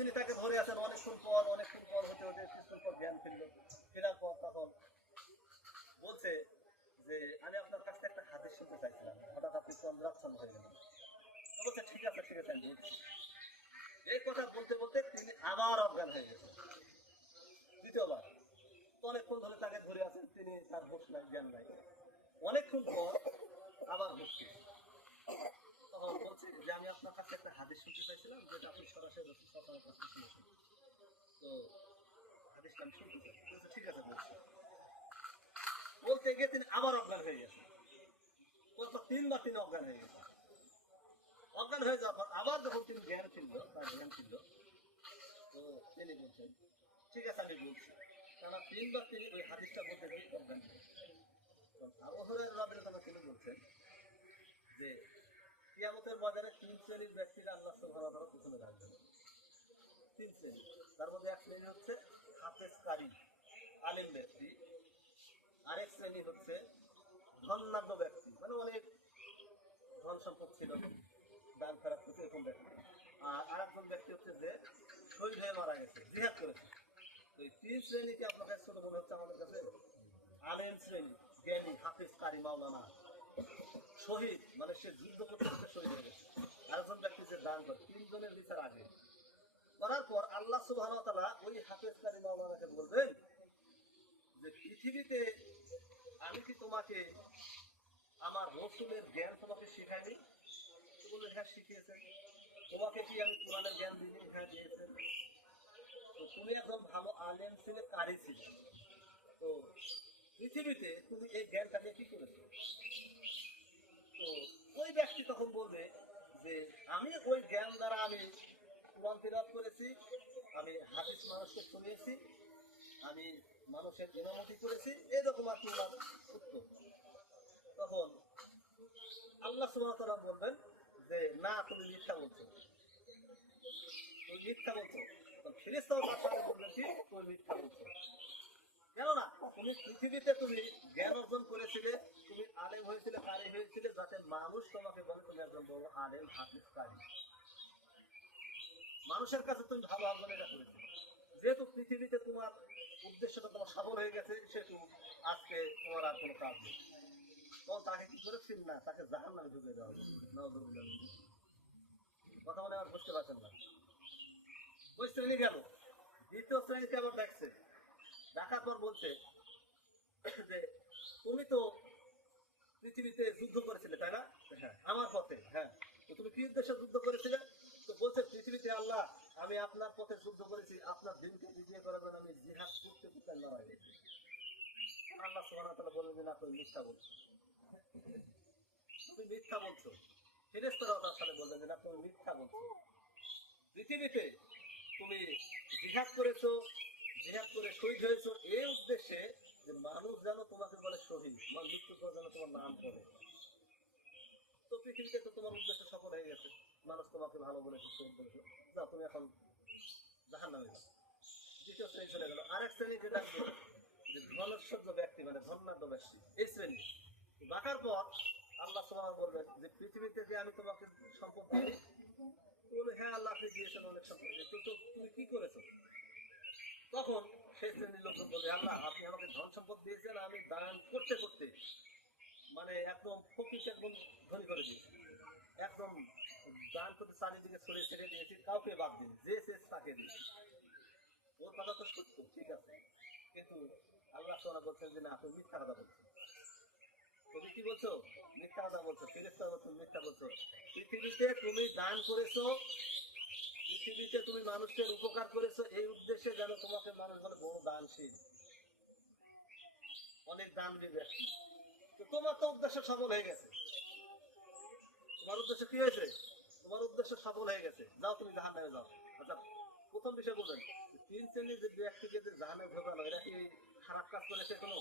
তিনি তাকে ধরে আছেন অনেকক্ষণ পর হতে হতে কিছুক্ষণ পর জ্ঞান ফিরল। ফেরার পর তখন বলছে যে আমি আপনার কাছ থেকে একটা হাদিস শুনতে চাইছিলাম, হঠাৎ আপনি চন্দ্রাচ্ছন্ন হয়ে গেলেন। বলছে ঠিক আছে আমি বলছি। এই কথা বলতে বলতে তিনি আবার অজ্ঞান হয়ে গেছেন দ্বিতীয়বার। অনেকক্ষণ ধরে তাকে ধরে আছেন, তিনি তার হুঁশ নাই, জ্ঞান নাই। অনেকক্ষণ পর আবার বসছি। তখন বলছি যে আমি আপনার কাছে একটা হাদিস শুনতে চাইছিলাম, যেটা আপনি সরাসরি রাসূল সাল্লাল্লাহু আলাইহি ওয়াসাল্লামের কাছ থেকে শুনেছেন। তো হাদিসটা আমি শুনতে চাই। বলছে ঠিক আছে বলছি। বলতে গিয়ে তিনি আবার অজ্ঞান হয়ে গেছেন। বলতো তিনবার তিনি অজ্ঞান হয়ে গেছেন। অজ্ঞান হয়ে যাওয়ার পর আবার যখন তিনি জ্ঞান ফিরল, তার জ্ঞান ফিরল, তো তিনি বলছেন ঠিক আছে আমি বলছি। কেননা তিনবার তিনি ওই হাদিসটা বলতে গিয়ে অজ্ঞান হয়েছেন। আবু হুরায়রা রাদিয়াল্লাহু আনহু তিনি বলছেন যে কিয়ামতের ময়দানে তিন শ্রেণীর ব্যক্তিরা আল্লাহ সুবহানাহু ওয়া তাআলা পিছনে রাখবেন। তিন শ্রেণী। তার মধ্যে এক শ্রেণী হচ্ছে হাফেজ কারি, আলিম ব্যক্তি। আরেক শ্রেণী হচ্ছে ধনাঢ্য ব্যক্তি, মানে অনেক ধন সম্পদ ছিল, দান খারাপ করছে এরকম ব্যক্তি। আর আরেকজন ব্যক্তি হচ্ছে যে শহীদ হয়ে মারা গেছে, জিহাদ করেছে। তো এই তিন শ্রেণীকে আপনার কাছে ছোট মনে হচ্ছে আমাদের কাছে। আলেম শ্রেণী, জ্ঞানী, হাফেজ কারি, মাওলানা। শহীদ মানে সে যুদ্ধ করতে করতে শহীদ হয়ে গেছে। আরেকজন ব্যক্তি যে দান করে, তিনজনের বিচার আগে করার পর আল্লাহ সুবহানাহু ওয়া তাআলা ওই হাফেজ কারি মাওলানাকে বলবেন যে পৃথিবীতে আমি কি তোমাকে আমার রসুলের জ্ঞান তোমাকে শিখাইনি? তো বলবে হ্যাঁ শিখিয়েছেন। তোমাকে কি আমি কোরআনের জ্ঞান দিইনি? হ্যাঁ দিয়েছেন। তো তুমি একজন ভালো আলেম ছিলে, কারি ছিলে, তো পৃথিবীতে তুমি এই জ্ঞানটা নিয়ে কি করেছো? তো ওই ব্যক্তি তখন বলবে যে আমি ওই জ্ঞান দ্বারা আমি কোরআন তিলাওয়াত করেছি, আমি হাদিস মানুষকে শুনিয়েছি, আমি মানুষের ইমামতি করেছি, এরকম আর কি উত্তর। তখন আল্লাহ সুবহানাহু ওয়া তাআলা বলবেন যে না তুমি মিথ্যা বলছো, তুমি মিথ্যা বলছো। তখন ফেরেশতাও তার সাথে বলবেন কি তুমি মিথ্যা বলছো। কেননা তুমি পৃথিবীতে তুমি জ্ঞান অর্জন করেছিলে, তুমি আলেম হয়েছিলে, কারি হয়েছিলে, যাতে মানুষ তোমাকে বলে তুমি একজন বড় আলেম, হাফেজ, কারি। মানুষের কাছে তুমি ভালো অর্জন এটা করেছিলে। যেহেতু পৃথিবীতে তোমার উদ্দেশ্যটা তোমার সফল হয়ে গেছে, সেহেতু আজকে তোমার আর কোনো কাজ নেই। তখন তাকে কি করেছিল না, তাকে জাহান্নামে ঢুকিয়ে দেওয়া হবে। নাউযুবিল্লাহ। কথা বলে আর বুঝতে পারছেন না। ওই শ্রেণী গেল। দ্বিতীয় শ্রেণীতে আবার দেখছে, দেখার পর বলছে যে তুমি তো পৃথিবীতে যুদ্ধ করেছিলে তাই না? হ্যাঁ। আমার পথে? হ্যাঁ। তো তুমি কি উদ্দেশ্যে যুদ্ধ করেছিলে? তো বলছে পৃথিবীতে আল্লাহ আমি আপনার পথে যুদ্ধ করেছি, আপনার দিনকে বিজয় করার জন্য আমি জিহাদ করতে করতে লড়াই গেছি। আল্লাহ সুবহানাহু ওয়া তাআলা বললেন যে না তুমি মিথ্যা বলছো, তুমি মিথ্যা বলছো। ফেরেশতারাও তার সাথে বললেন যে না তুমি মিথ্যা বলছো। পৃথিবীতে তুমি জিহাদ করেছো, জিহাদ করে শহীদ হয়েছো এই উদ্দেশ্যে যে মানুষ যেন তোমাকে বলে শহীদ, তোমার মৃত্যুর পর যেন তোমার নাম করে। তো পৃথিবীতে তো তোমার উদ্দেশ্য সফল হয়ে গেছে, মানুষ তোমাকে ভালো বলেছে, শহীদ বলেছো, যাও তুমি এখন জাহান্নামে যাও। দ্বিতীয় শ্রেণী চলে গেল। আরেক শ্রেণী যেটা যে ধনৈশ্বর্য ব্যক্তি, মানে ধনাঢ্য ব্যক্তি, এই শ্রেণী রাখার পর আল্লাহ সুবহানাহু বলবেন যে পৃথিবীতে যে আমি তোমাকে সম্পদ দিই, বলে হ্যাঁ আল্লাহ আপনি দিয়েছেন অনেক সম্পদ, তো তুমি কি করেছো? তখন সেই শ্রেণীর লোকজন বলবে আল্লাহ আপনি আমাকে ধন সম্পদ দিয়েছেন, আমি দান করতে করতে মানে একদম ফকির একদম ধনী করে দিয়েছি, একদম দান করতে চারিদিকে ছড়িয়ে ছেড়ে দিয়েছি, কাউকে বাদ দিই, যে শেষ তাকে দিয়েছি। ওর কথা তো সত্য, ঠিক আছে, কিন্তু আল্লাহ সুবহানাহু বলছেন যে না তুমি মিথ্যা কথা বলছো। তুমি কি বলছো? মিথ্যা কথা বলছো। ফেরেশতা বলছো মিথ্যা বলছো। পৃথিবীতে তুমি দান করেছো, পৃথিবীতে তুমি মানুষের উপকার করেছো এই উদ্দেশ্যে যেন তোমাকে মানুষ বলে বড় দানশীল, অনেক দানবী ব্যক্তি। তো তোমার তো উদ্দেশ্য সফল হয়ে গেছে। তোমার উদ্দেশ্য কি হয়েছে? তোমার উদ্দেশ্য সফল হয়ে গেছে, যাও তুমি জাহান্নামে যাও। আচ্ছা, প্রথম বিষয় বলবেন তিন শ্রেণীর যে ব্যক্তিকে যে জাহান্নামে ঢোকানো, এরা কি খারাপ কাজ করেছে কোনো?